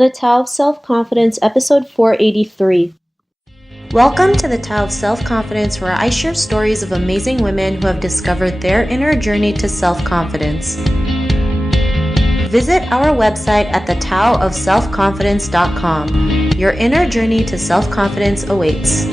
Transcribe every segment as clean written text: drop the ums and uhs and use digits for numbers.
The Tao of Self-Confidence, episode 483. Welcome to the Tao of Self-Confidence, where I share stories of amazing women who have discovered their inner journey to self-confidence. Visit our website at thetaoofselfconfidence.com. Your inner journey to self-confidence awaits.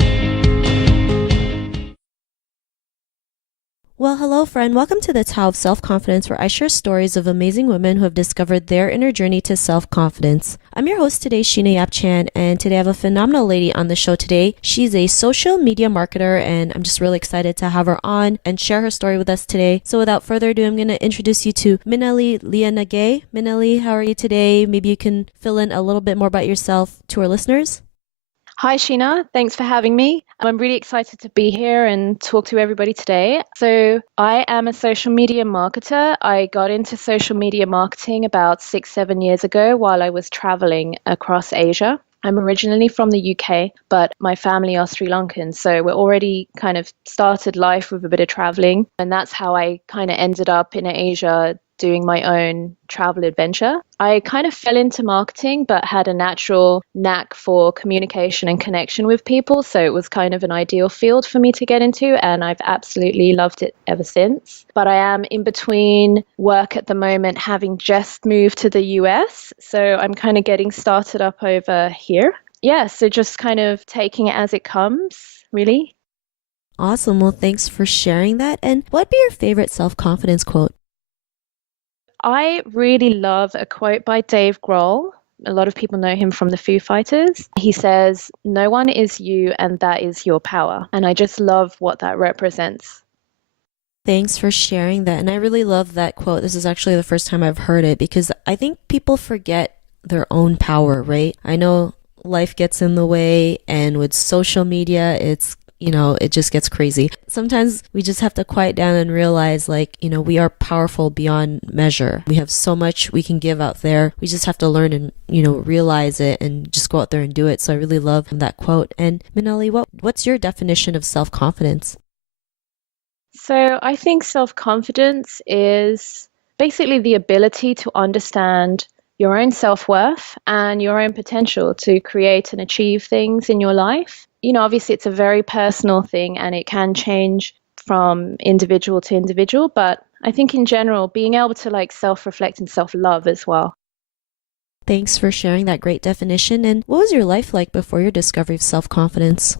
Well, hello, friend. Welcome to the Tao of Self-Confidence, where I share stories of amazing women who have discovered their inner journey to self-confidence. I'm your host today, Sheena Yap Chan, and today I have a phenomenal lady on the show today. She's a social media marketer, and I'm just really excited to have her on and share her story with us today. So without further ado, I'm going to introduce you to Minali Linayage. Minali, how are you today? Maybe you can fill in a little bit more about yourself to our listeners. Hi, Sheena. Thanks for having me. I'm really excited to be here and talk to everybody today. So I am a social media marketer. I got into social media marketing about 6-7 years ago while I was traveling across Asia. I'm originally from the UK, but my family are Sri Lankan. So we're already kind of started life with a bit of traveling. And that's how I kind of ended up in Asia doing my own travel adventure. I kind of fell into marketing, but had a natural knack for communication and connection with people. So it was kind of an ideal field for me to get into, and I've absolutely loved it ever since. But I am in between work at the moment, having just moved to the US. So I'm kind of getting started up over here. Yeah, so just kind of taking it as it comes, really. Awesome. Well, thanks for sharing that. And what'd be your favorite self-confidence quote? I really love a quote by Dave Grohl. A lot of people know him from the Foo Fighters. He says, "No one is you, and that is your power." And I just love what that represents. Thanks for sharing that. And I really love that quote. This is actually the first time I've heard it because I think people forget their own power, right? I know life gets in the way, and with social media, it just gets crazy. Sometimes we just have to quiet down and realize, we are powerful beyond measure. We have so much we can give out there. We just have to learn and, realize it and just go out there and do it. So I really love that quote. And Minali, what's your definition of self-confidence? So I think self-confidence is basically the ability to understand your own self-worth and your own potential to create and achieve things in your life. Obviously it's a very personal thing and it can change from individual to individual, but I think in general, being able to self-reflect and self-love as well. Thanks for sharing that great definition. And what was your life like before your discovery of self-confidence?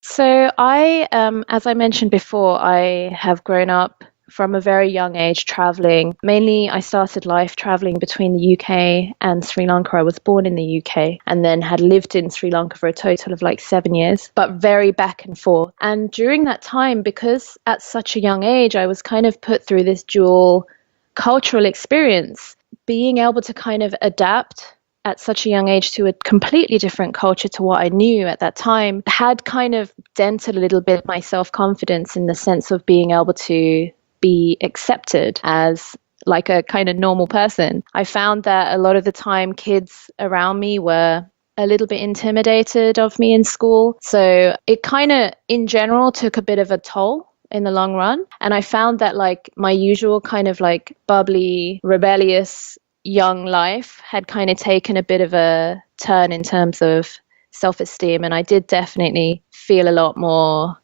So I, as I mentioned before, I have grown up from a very young age traveling. Mainly, I started life traveling between the UK and Sri Lanka. I was born in the UK and then had lived in Sri Lanka for a total of 7 years, but very back and forth. And during that time, because at such a young age, I was kind of put through this dual cultural experience, being able to kind of adapt at such a young age to a completely different culture to what I knew at that time had kind of dented a little bit my self-confidence in the sense of being able to be accepted as a kind of normal person. I found that a lot of the time kids around me were a little bit intimidated of me in school. So it kind of, in general, took a bit of a toll in the long run. And I found that my usual kind of bubbly, rebellious young life had kind of taken a bit of a turn in terms of self-esteem. And I did definitely feel a lot more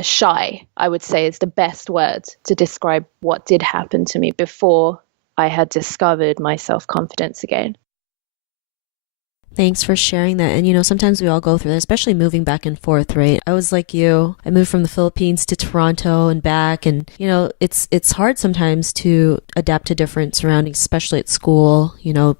shy, I would say, is the best word to describe what did happen to me before I had discovered my self-confidence again. Thanks for sharing that. And, sometimes we all go through that, especially moving back and forth, right? I was like you. I moved from the Philippines to Toronto and back. And, it's hard sometimes to adapt to different surroundings, especially at school.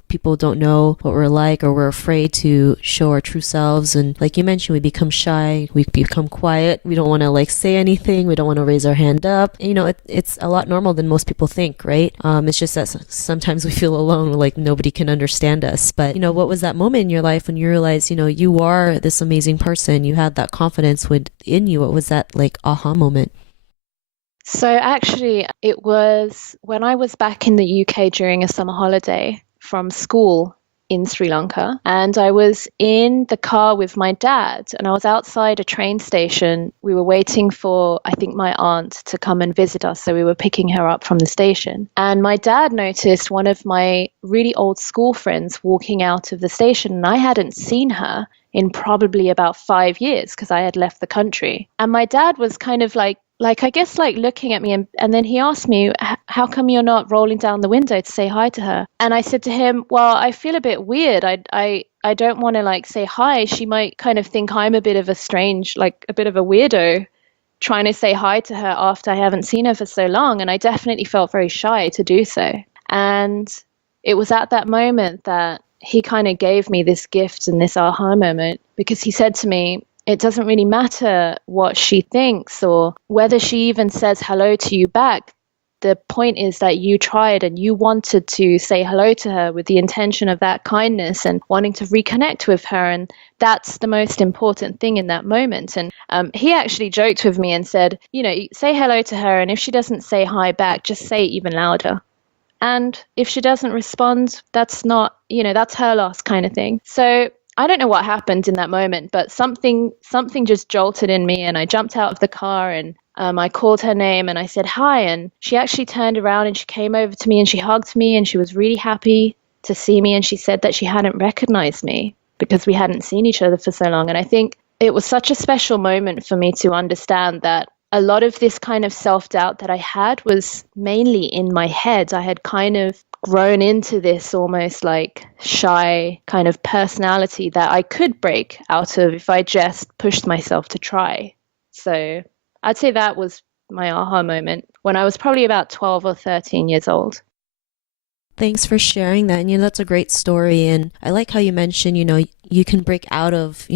People don't know what we're like, or we're afraid to show our true selves. And like you mentioned, we become shy. We become quiet. We don't want to say anything. We don't want to raise our hand up. It's a lot normal than most people think, right? It's just that sometimes we feel alone, like nobody can understand us. But, what was that moment in your life when you realized, you are this amazing person, you had that confidence within you? What was that aha moment? So actually, it was when I was back in the UK during a summer holiday from school in Sri Lanka. And I was in the car with my dad, and I was outside a train station. We were waiting for, I think, my aunt to come and visit us. So we were picking her up from the station. And my dad noticed one of my really old school friends walking out of the station, and I hadn't seen her in probably about 5 years because I had left the country. And my dad was kind of like I guess like looking at me, and then he asked me, how come you're not rolling down the window to say hi to her? And I said to him, well, I feel a bit weird. I don't want to like say hi. She might kind of think I'm a bit of a strange, like a bit of a weirdo trying to say hi to her after I haven't seen her for so long. And I definitely felt very shy to do so. And it was at that moment that he kind of gave me this gift and this aha moment, because he said to me, it doesn't really matter what she thinks or whether she even says hello to you back. The point is that you tried and you wanted to say hello to her with the intention of that kindness and wanting to reconnect with her. And that's the most important thing in that moment. And he actually joked with me and said, say hello to her. And if she doesn't say hi back, just say it even louder. And if she doesn't respond, that's not, that's her loss kind of thing. So I don't know what happened in that moment, but something just jolted in me, and I jumped out of the car and I called her name and I said hi, and she actually turned around and she came over to me and she hugged me and she was really happy to see me, and she said that she hadn't recognized me because we hadn't seen each other for so long. And I think it was such a special moment for me to understand that a lot of this kind of self-doubt that I had was mainly in my head. I had kind of grown into this almost like shy kind of personality that I could break out of if I just pushed myself to try. So I'd say that was my aha moment when I was probably about 12 or 13 years old. Thanks for sharing that. And, that's a great story. And I like how you mentioned, you can break out of,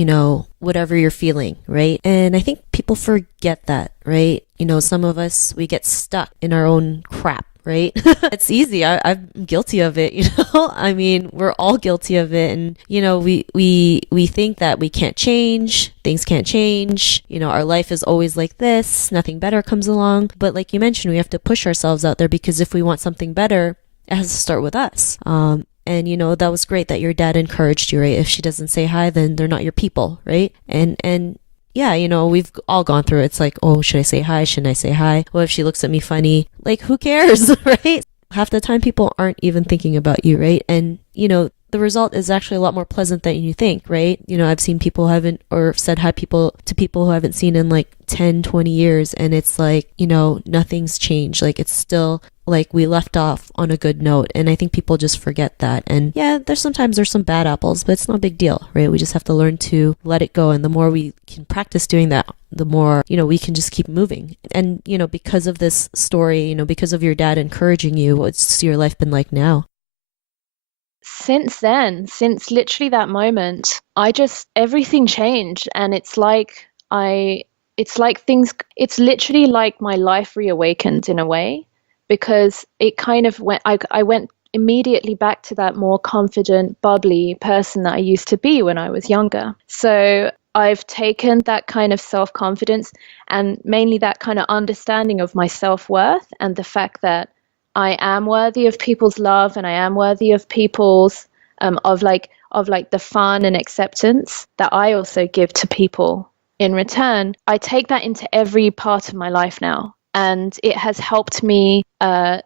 whatever you're feeling, right? And I think people forget that, right? Some of us, we get stuck in our own crap, right? It's easy. I'm guilty of it, I mean, we're all guilty of it. And, we think that we can't change, things can't change, our life is always like this, nothing better comes along. But like you mentioned, we have to push ourselves out there, because if we want something better, it has to start with us. And that was great that your dad encouraged you, right? If she doesn't say hi, then they're not your people, right? And yeah, we've all gone through it. It's like, oh, should I say hi? Shouldn't I say hi? What if she looks at me funny? Like, who cares, right? Half the time people aren't even thinking about you, right? And, the result is actually a lot more pleasant than you think, right? I've seen people said hi to people who haven't seen in like 10, 20 years. And it's like, nothing's changed. Like, it's still like we left off on a good note. And I think people just forget that. And yeah, there's some bad apples, but it's not a big deal, right? We just have to learn to let it go. And the more we can practice doing that, the more, we can just keep moving. And, because of this story, because of your dad encouraging you, what's your life been like now? Since then, since literally that moment, everything changed. And it's literally like my life reawakened in a way, because it kind of I went immediately back to that more confident, bubbly person that I used to be when I was younger. So I've taken that kind of self-confidence and mainly that kind of understanding of my self-worth and the fact that I am worthy of people's love, and I am worthy of people's of the fun and acceptance that I also give to people in return. I take that into every part of my life now, and it has helped me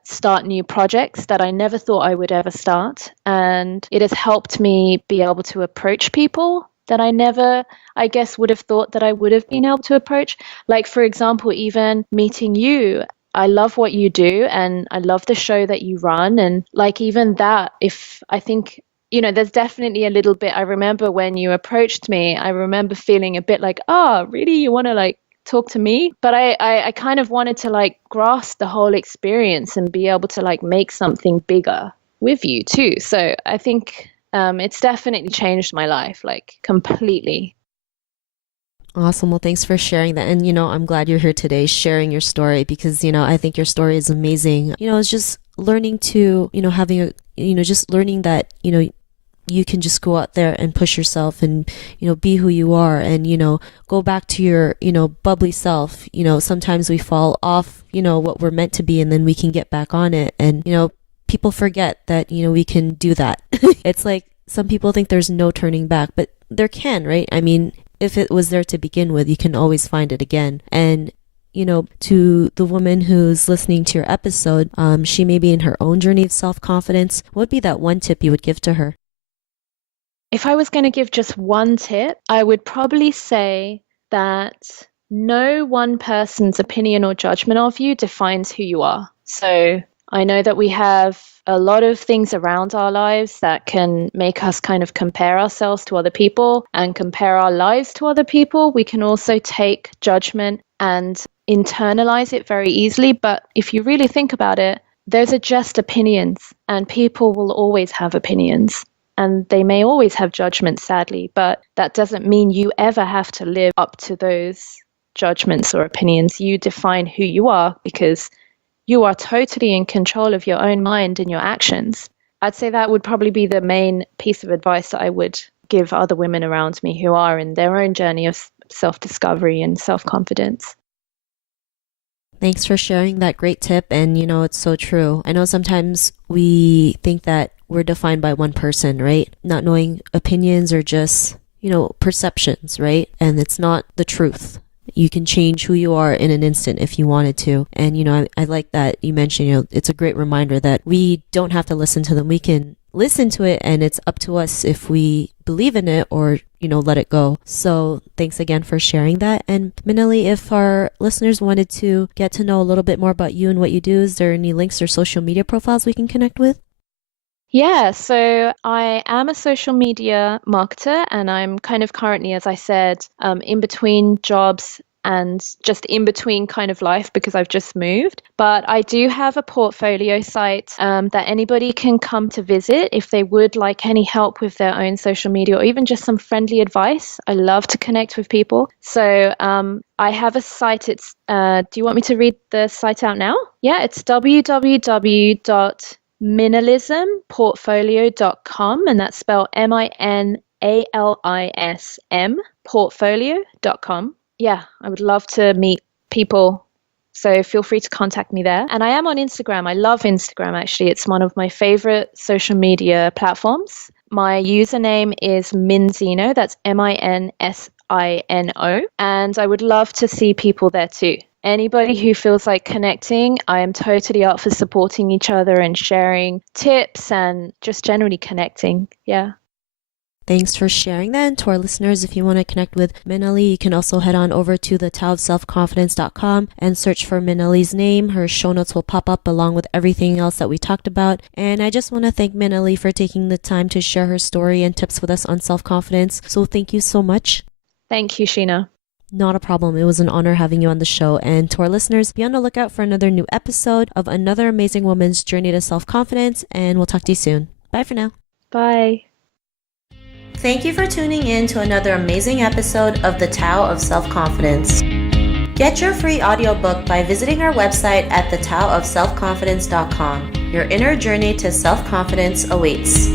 start new projects that I never thought I would ever start, and it has helped me be able to approach people that I never, I guess, would have thought that I would have been able to approach. Like, for example, even meeting you. I love what you do, and I love the show that you run. And like, even that, if I think, there's definitely a little bit, I remember when you approached me, I remember feeling a bit like, oh, really? You want to like talk to me? But I kind of wanted to like grasp the whole experience and be able to like make something bigger with you too. So I think it's definitely changed my life, like completely. Awesome. Well, thanks for sharing that. And, I'm glad you're here today sharing your story, because, I think your story is amazing. It's just learning to, just learning that, you can just go out there and push yourself and, be who you are, and, go back to your, bubbly self. Sometimes we fall off, what we're meant to be, and then we can get back on it. And, people forget that, we can do that. It's like, some people think there's no turning back, but there can, right? I mean, if it was there to begin with, you can always find it again. And to the woman who's listening to your episode, she may be in her own journey of self-confidence. What would be that one tip you would give to her? If I was going to give just one tip, I would probably say that no one person's opinion or judgment of you defines who you are. So I know that we have a lot of things around our lives that can make us kind of compare ourselves to other people and compare our lives to other people. We can also take judgment and internalize it very easily. But if you really think about it, those are just opinions, and people will always have opinions. And they may always have judgments, sadly, but that doesn't mean you ever have to live up to those judgments or opinions. You define who you are because you are totally in control of your own mind and your actions. I'd say that would probably be the main piece of advice that I would give other women around me who are in their own journey of self-discovery and self-confidence. Thanks for sharing that great tip. And it's so true. I know sometimes we think that we're defined by one person, right? Not knowing opinions are just, perceptions, right? And it's not the truth. You can change who you are in an instant if you wanted to. And, I like that you mentioned, it's a great reminder that we don't have to listen to them. We can listen to it, and it's up to us if we believe in it or, let it go. So thanks again for sharing that. And Minali, if our listeners wanted to get to know a little bit more about you and what you do, is there any links or social media profiles we can connect with? Yeah, so I am a social media marketer, and I'm kind of currently, as I said, in between jobs and just in between kind of life because I've just moved. But I do have a portfolio site that anybody can come to visit if they would like any help with their own social media or even just some friendly advice. I love to connect with people. So I have a site. It's do you want me to read the site out now? Yeah, it's www.minalismportfolio.com, and that's spelled MINALISM portfolio.com. Yeah, I would love to meet people. So feel free to contact me there. And I am on Instagram. I love Instagram, actually. It's one of my favorite social media platforms. My username is Minzino. That's MINSINO. And I would love to see people there too. Anybody who feels like connecting, I am totally up for supporting each other and sharing tips and just generally connecting. Yeah. Thanks for sharing that. And to our listeners, if you want to connect with Minali, you can also head on over to the taoofselfconfidence.com and search for Minali's name. Her show notes will pop up along with everything else that we talked about. And I just want to thank Minali for taking the time to share her story and tips with us on self-confidence. So thank you so much. Thank you, Sheena. Not a problem. It was an honor having you on the show. And to our listeners, be on the lookout for another new episode of another amazing woman's journey to self-confidence. And we'll talk to you soon. Bye for now. Bye. Thank you for tuning in to another amazing episode of The Tao of Self-Confidence. Get your free audiobook by visiting our website at thetaoofselfconfidence.com. Your inner journey to self-confidence awaits.